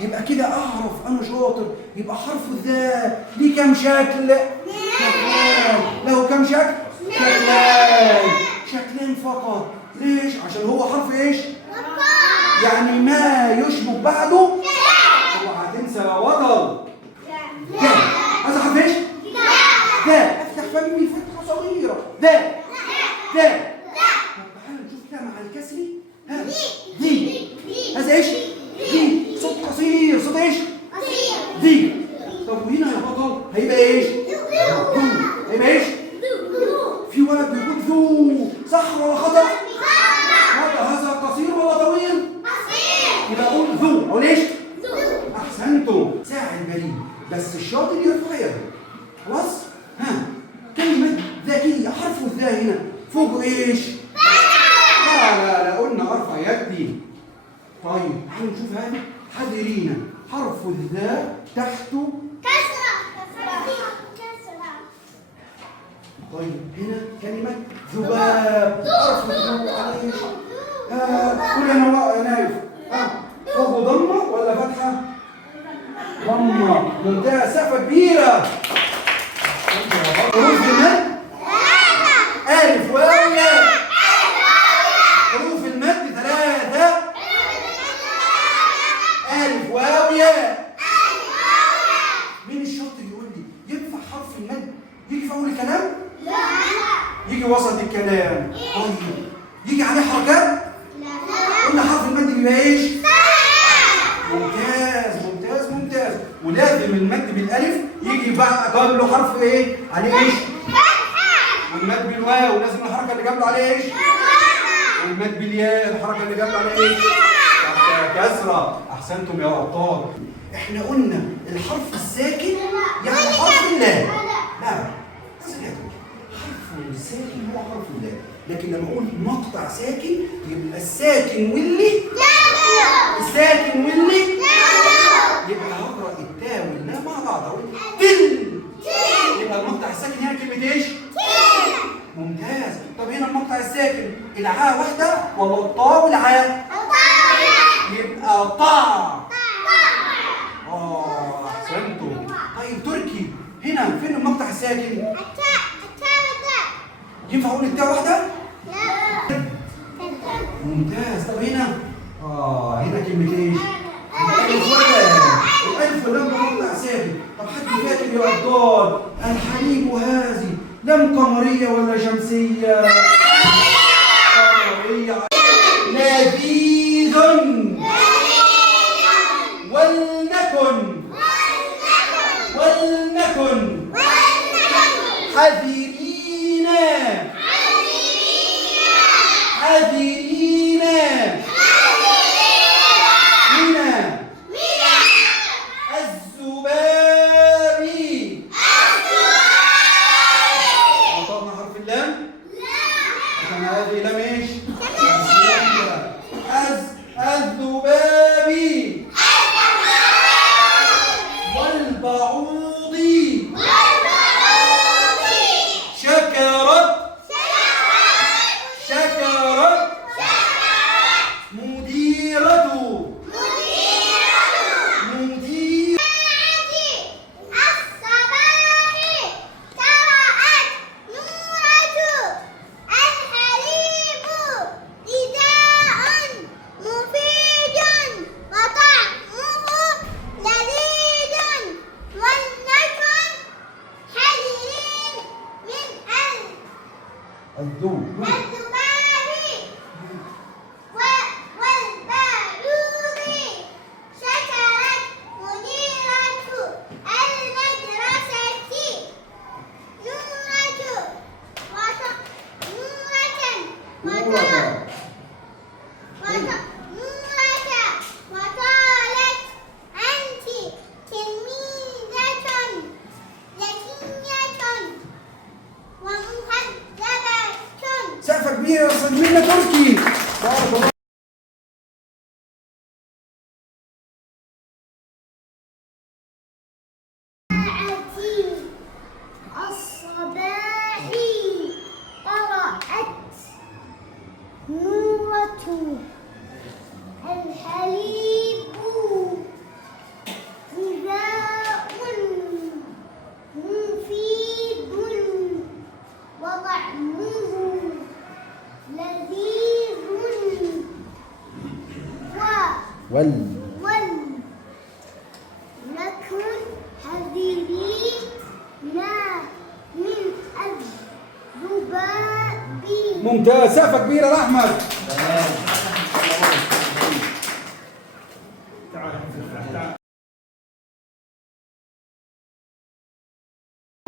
يبقى كده اعرف انا شاطر. يبقى حرف الذال ليه كام شكل؟ شكلان. له كام شكل؟ شكلان. شكلين فقط. ليش؟ عشان هو حرف ايش؟ يعني ما يشبك بعده اوعى تنسى يا بطل. ده هذا حرف ايش؟ ده. افتح فمي فتحه صغيره. ده. طب تعالى نشوف كده مع الكسري. ها دي. هذا ايش؟ دي. صوت قصير. صوت ايش؟ دي. طب وهنا يا بطل هيبقى ايش؟ ذو. هيبقى ايش؟ في ولد بيقول ذو، صح ولا خطأ؟ هذا قصير ولا طويل؟ قصير. يبقى اقول ذو. اقول ايش؟ ذو. احسنتم. ساعد بريء بس الشاطر يرفع يده. خلاص؟ ها كلمة ذكية. حرف الذا هنا فوقه ايش؟ لا قلنا ارفع يدي. طيب تعالوا نشوف هذا. حذرين. حرف الذا تحته كسرة. طيب هنا كلمة ذباب. حرف الذا على ايش؟ قول يا نايف. فوقه ضمة ولا فتحة؟ ضمة. ممتاز. سقفة كبيرة. حروف المد ألف واو ياء. حروف المد 3. ألف واو ياء. مين الشاطر يقول لي ينفع حرف المد يجي في أول الكلام؟ لا. يجي وسط الكلام. طيب يجي عليه حركات؟ لا. قلنا حرف المد بيبقى ايش؟ ممتاز. ولازم المد بالالف يجي بقى قبله حرف ايه؟ عليه ايش؟ والمد بالواو لازم الحركه اللي قبله عليه ايش؟ والمد بالياء الحركه اللي قبله عليه ايش؟ كسره. احسنتم يا ابطال. احنا قلنا الحرف الساكن يعني حرف اللام. لا حرف الساكن هو حرف اللام. لكن لما اقول مقطع ساكن يبقى الساكن واللي الساكن واللي يبقى هقرا التاء واللام مع بعض. اقول تل. يبقى المقطع الساكن هنا كلمه ايش؟ ممتاز. طب هنا المقطع الساكن العاء واحده ولا الطاء والعاء؟ يبقى طاء. احسنتم. طيب تركي هنا فين المقطع الساكن؟ ينفع اقول التاء واحده؟ لا. ممتاز. طب هنا هنا كلمه ايش؟ الالف واللام مقطع ساكن. طب حد فاكر يا ابطال الحليب هذه لام قمريه ولا شمسيه؟ قمريه. لذيذ. ولنكن حذرين. هنا الذباب. نطقنا حرف اللام؟ عشان هذه لام ايش؟ الذباب والبعوض. شكرت. مديرة. الذوب. سقفة كبيرة يا صديقنا تركي. بارك الله. الصباح قرأت نورة الحليب ولكن هذه لا من الذباب. ممتاز، سقفة كبيرة لأحمد.